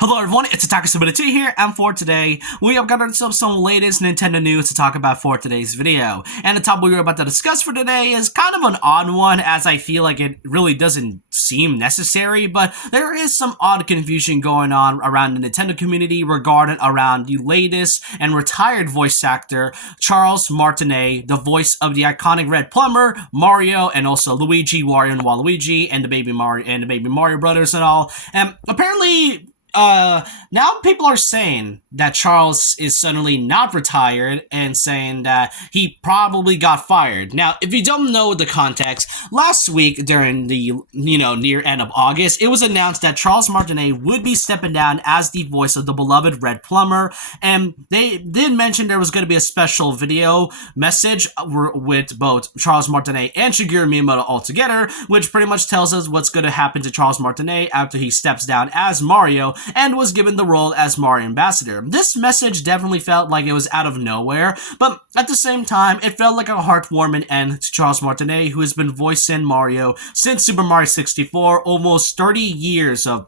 Hello everyone, it's Attackability here, and for today, we have got ourselves some latest Nintendo news to talk about for today's video. And the topic we're about to discuss for today is kind of an odd one, as I feel like it really doesn't seem necessary, but there is some odd confusion going on around the Nintendo community regarding around the latest and retired voice actor, Charles Martinet, the voice of the iconic Red Plumber, Mario, and also Luigi, Wario, and Waluigi, and the Baby Mario brothers and all. And apparently, now people are saying that Charles is suddenly not retired and saying that he probably got fired. Now, if you don't know the context, last week during the, near end of August, it was announced that Charles Martinet would be stepping down as the voice of the beloved Red Plumber, and they did mention there was going to be a special video message with both Charles Martinet and Shigeru Miyamoto all together, which pretty much tells us what's going to happen to Charles Martinet after he steps down as Mario and was given the role as Mario Ambassador. This message definitely felt like it was out of nowhere, but at the same time, it felt like a heartwarming end to Charles Martinet, who has been voicing Mario since Super Mario 64, almost 30 years of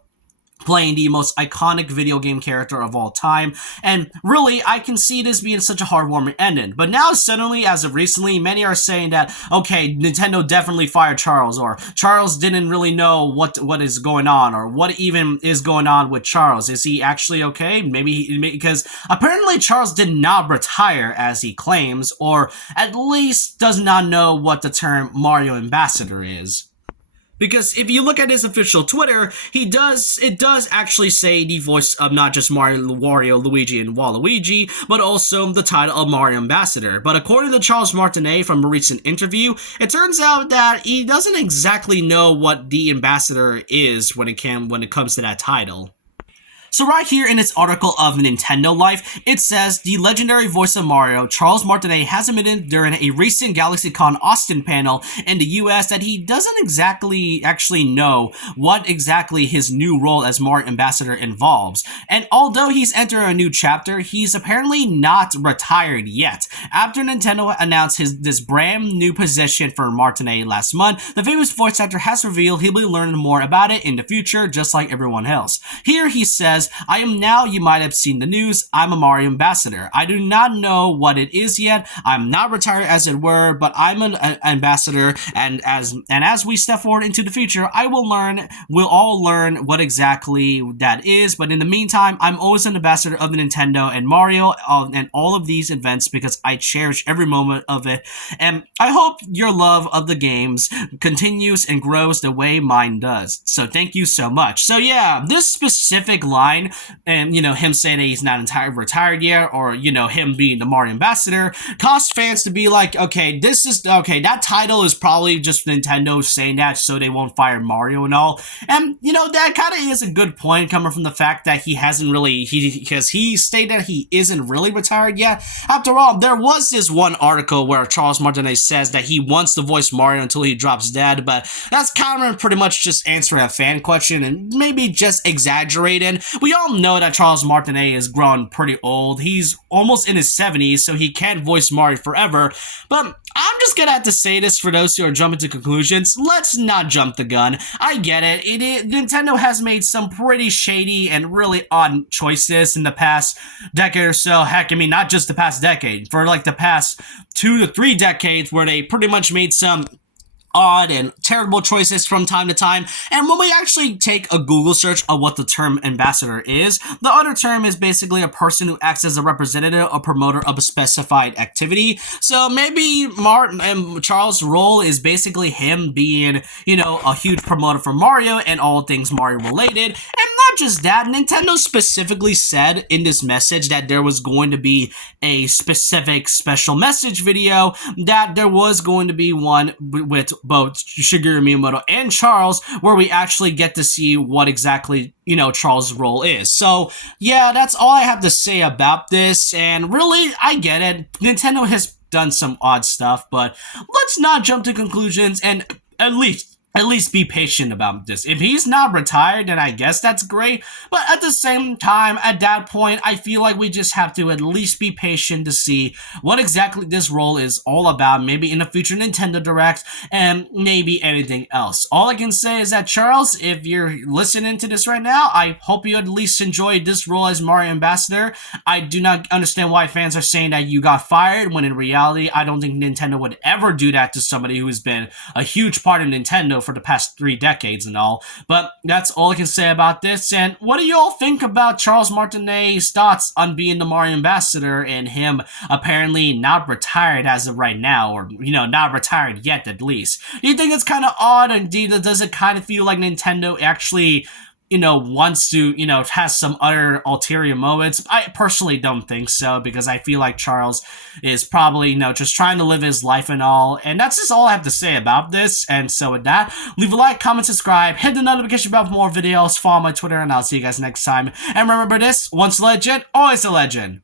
playing the most iconic video game character of all time, and really, I can see this being such a heartwarming ending. But now, suddenly, as of recently, many are saying that, okay, Nintendo definitely fired Charles, or Charles didn't really know what is going on, or what even is going on with Charles. Is he actually okay? Because apparently Charles did not retire as he claims, or at least does not know what the term Mario Ambassador is. Because if you look at his official Twitter, it does actually say the voice of not just Mario, Wario, Luigi, and Waluigi, but also the title of Mario Ambassador. But according to Charles Martinet from a recent interview, it turns out that he doesn't exactly know what the ambassador is when it comes to that title. So right here in this article of Nintendo Life, it says, the legendary voice of Mario, Charles Martinet, has admitted during a recent GalaxyCon Austin panel in the US that he doesn't actually know what exactly his new role as Mario Ambassador involves. And although he's entering a new chapter, he's apparently not retired yet. After Nintendo announced this brand new position for Martinet last month, the famous voice actor has revealed he'll be learning more about it in the future, just like everyone else. Here he says, I am now, you might have seen the news, I'm a Mario Ambassador. I do not know what it is yet. I'm not retired as it were, but I'm an ambassador, and as we step forward into the future, we'll all learn what exactly that is. But in the meantime, I'm always an ambassador of the Nintendo and Mario and all of these events because I cherish every moment of it. And I hope your love of the games continues and grows the way mine does. So thank you so much. So yeah, this specific line, and him saying that he's not entirely retired yet, or him being the Mario Ambassador, caused fans to be like, okay, that title is probably just Nintendo saying that so they won't fire Mario and all. And that kind of is a good point coming from the fact that he hasn't really, because he stated that he isn't really retired yet. After all, there was this one article where Charles Martinet says that he wants to voice Mario until he drops dead, but that's kind of pretty much just answering a fan question and maybe just exaggerating. We all know that Charles Martinet is grown pretty old. He's almost in his 70s, so he can't voice Mario forever. But I'm just gonna have to say this for those who are jumping to conclusions. Let's not jump the gun. I get it. Nintendo has made some pretty shady and really odd choices in the past decade or so. Heck, I mean, not just the past decade. For like the past 2 to 3 decades where they pretty much made some odd and terrible choices from time to time. And when we actually take a Google search of what the term ambassador is, the other term is basically a person who acts as a representative or promoter of a specified activity. So maybe Martin and Charles' role is basically him being, a huge promoter for Mario and all things Mario related. And not just that, Nintendo specifically said in this message that there was going to be a specific special message video, that there was going to be one with both Shigeru Miyamoto and Charles, where we actually get to see what exactly, Charles' role is. So, yeah, that's all I have to say about this, and really, I get it. Nintendo has done some odd stuff, but let's not jump to conclusions, and at least at least be patient about this. If he's not retired, then I guess that's great. But at the same time, at that point, I feel like we just have to at least be patient to see what exactly this role is all about. Maybe in a future Nintendo Direct, and maybe anything else. All I can say is that, Charles, if you're listening to this right now, I hope you at least enjoyed this role as Mario Ambassador. I do not understand why fans are saying that you got fired, when in reality, I don't think Nintendo would ever do that to somebody who's been a huge part of Nintendo for the past 3 decades and all. But that's all I can say about this. And what do you all think about Charles Martinet's thoughts on being the Mario Ambassador and him apparently not retired as of right now, or, not retired yet at least? Do you think it's kind of odd, and does it kind of feel like Nintendo actually wants to, has some other ulterior motives? I personally don't think so, because I feel like Charles is probably, just trying to live his life and all. And that's just all I have to say about this. And so with that, leave a like, comment, subscribe, hit the notification bell for more videos, follow my Twitter, and I'll see you guys next time. And remember this, once a legend, always a legend.